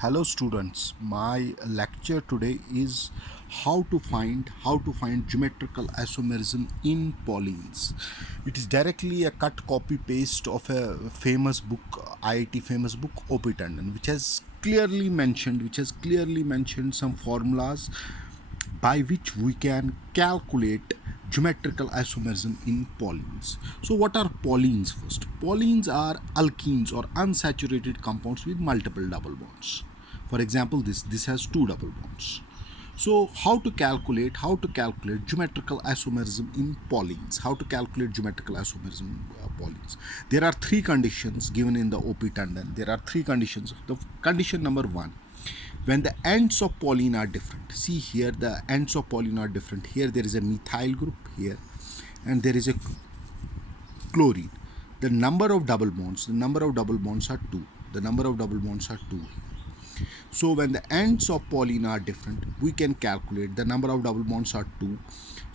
Hello students, my lecture today is how to find geometrical isomerism in polyenes. It is directly a cut copy paste of a famous book, IIT famous book, OP Tandon, which has clearly mentioned some formulas by which we can calculate geometrical isomerism in polyenes. So what are polyenes first? Polyenes are alkenes or unsaturated compounds with multiple double bonds. For example, this has two double bonds. So how to calculate geometrical isomerism in polyenes? How to calculate geometrical isomerism in polyenes? There are three conditions given in the OP Tandon. There are three conditions. The condition number one, when the ends of polyene are different. See here, the ends of polyene are different. Here there is a methyl group here, and there is a chlorine. The number of double bonds are two. The number of double bonds are two. So when the ends of polyene are different, we can calculate the number of double bonds are 2.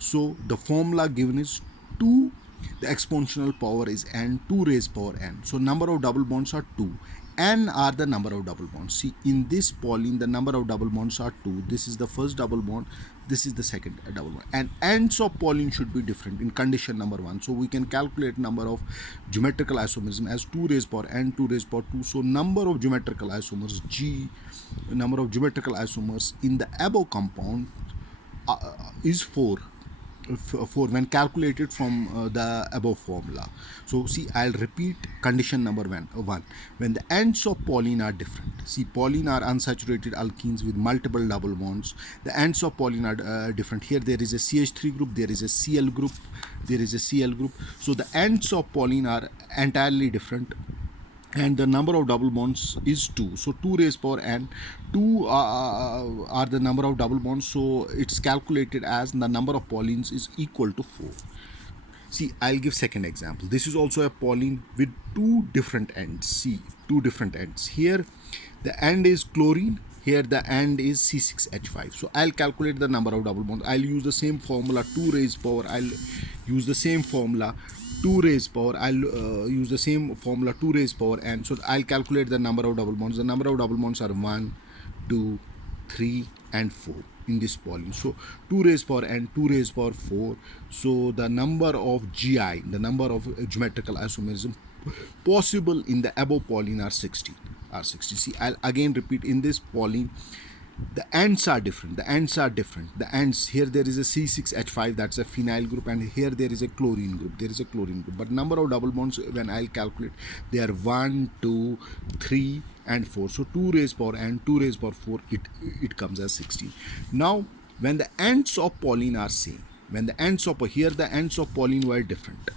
So the formula given is 2, the exponential power is n, 2 raised power n. So number of double bonds are 2. N are the number of double bonds. See, in this polyene, the number of double bonds are 2. This is the first double bond, this is the second double bond. And ends of polyene should be different in condition number 1. So we can calculate number of geometrical isomerism as 2 raised power n, 2 raised power 2. So number of geometrical isomers, number of geometrical isomers in the above compound is 4 when calculated from the above formula. So see, I'll repeat condition number one. When the ends of polyene are different. See, polyene are unsaturated alkenes with multiple double bonds. The ends of polyene are different. Here there is a CH3 group, there is a Cl group, there is a Cl group. So the ends of polyene are entirely different, and the number of double bonds is 2. So 2 raised power n, 2 are the number of double bonds, so it's calculated as the number of polyenes is equal to 4. See, I'll give second example. This is also a polyene with two different ends. See, two different ends. Here the end is chlorine, here the end is C6H5. So I'll calculate the number of double bonds. I'll use the same formula, 2 raised power. I'll use the same formula, 2 raised power. I'll use the same formula, 2 raised power n. So I'll calculate the number of double bonds. The number of double bonds are 1, 2, 3 and 4 in this polyene. So 2 raised power n, 2 raised power 4. So the number of GI, the number of geometrical isomerism possible in the above polyene are 16. See, I'll again repeat, in this polyene the ends are different. The ends, here there is a C6H5, that's a phenyl group, and here there is a chlorine group. But number of double bonds, when I'll calculate, they are 1, 2, 3 and 4. So 2 raised power n, 2 raised power 4, it comes as 16. Now when the ends of polyene are same, here the ends of polyene were different,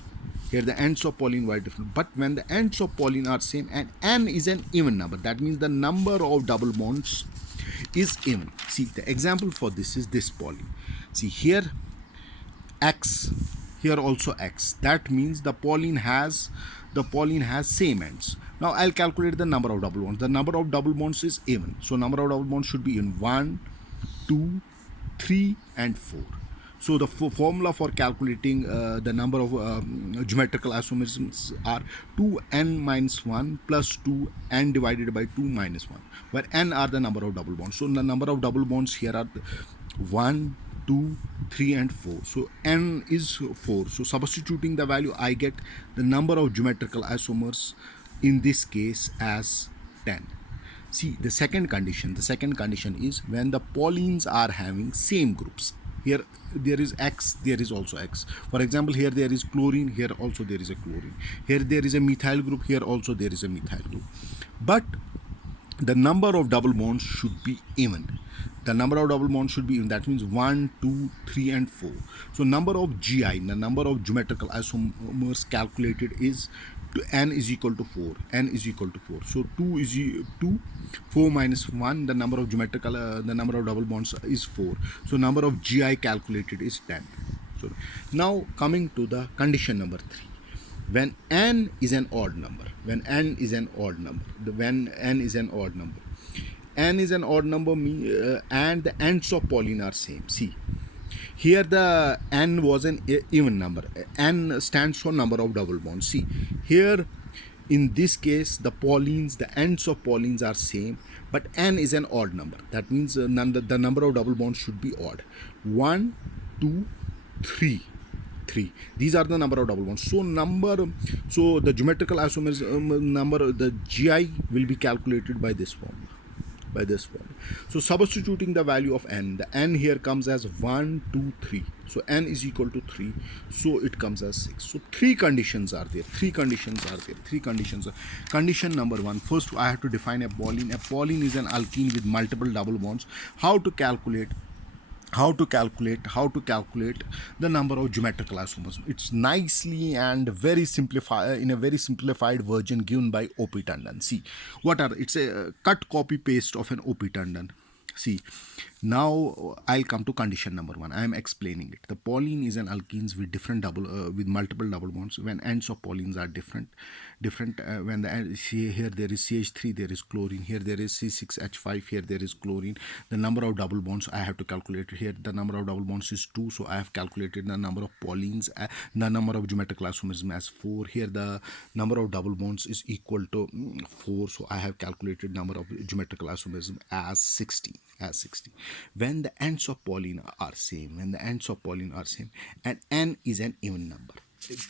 but when the ends of polyene are same and n is an even number, that means the number of double bonds is even. See, the example for this is this polyene. See, here x, here also x. That means the polyene has same ends. Now I'll calculate the number of double bonds. The number of double bonds is even. So number of double bonds should be in 1, 2, 3 and 4. So the formula for calculating the number of geometrical isomerisms are 2n minus 1 plus 2n divided by 2 minus 1, where n are the number of double bonds. So the number of double bonds here are 1, 2, 3 and 4. So n is 4. So substituting the value, I get the number of geometrical isomers in this case as 10. See, the second condition is when the polyenes are having same groups. Here there is X, there is also X. For example, here there is chlorine, here also there is a chlorine. Here there is a methyl group, here also there is a methyl group. But the number of double bonds should be even. That means 1, 2, 3 and 4. So number of GI, the number of geometrical isomers calculated is n is equal to 4. So 2, 4 minus 1, the number of double bonds is 4. So number of GI calculated is 10. So now coming to the condition number 3. When n is an odd number, and the ends of polyene are same. See, here the n was an even number. N stands for number of double bonds. See, here In this case, the ends of Paulines are same, but n is an odd number. That means the number of double bonds should be odd. 1, 2, 3. 3. These are the number of double bonds. So the geometrical isomerism number, the GI will be calculated by this formula. So substituting the value of n, the n here comes as 1, 2, 3. So n is equal to 3. So it comes as 6. So three conditions are there. Condition number 1. First, I have to define a Pauline. A Pauline is an alkene with multiple double bonds. How to calculate the number of geometrical isomers? It's nicely and very simplified, in a very simplified version given by O.P. Tandon. See, it's a cut copy paste of an O.P. Tandon. See, now I'll come to condition number 1. I am explaining it. The Pauline is an alkenes with with multiple double bonds. When ends of Paulines are different. When here there is CH3, there is chlorine. Here there is C6H5. Here there is chlorine. The number of double bonds I have to calculate. Here the number of double bonds is 2. So I have calculated the number of Paulines. The number of geometrical isomerism as 4. Here the number of double bonds is equal to 4. So I have calculated number of geometrical isomerism as 60. When the ends of Pauline are same, and n is an even number,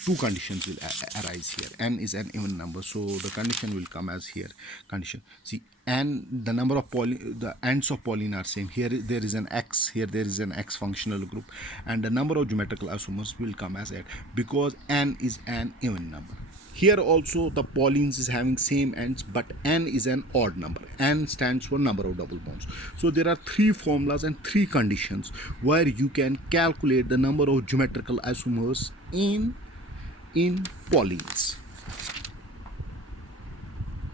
two conditions will arise here. N is an even number, so the condition will come as here. Condition, see, n, the number of the ends of Pauline are same. Here there is an x, here there is an x functional group, and the number of geometrical isomers will come as 8 because n is an even number. Here also the Paulines is having same ends, but n is an odd number. N stands for number of double bonds. So there are three formulas and three conditions where you can calculate the number of geometrical isomers in Paulines.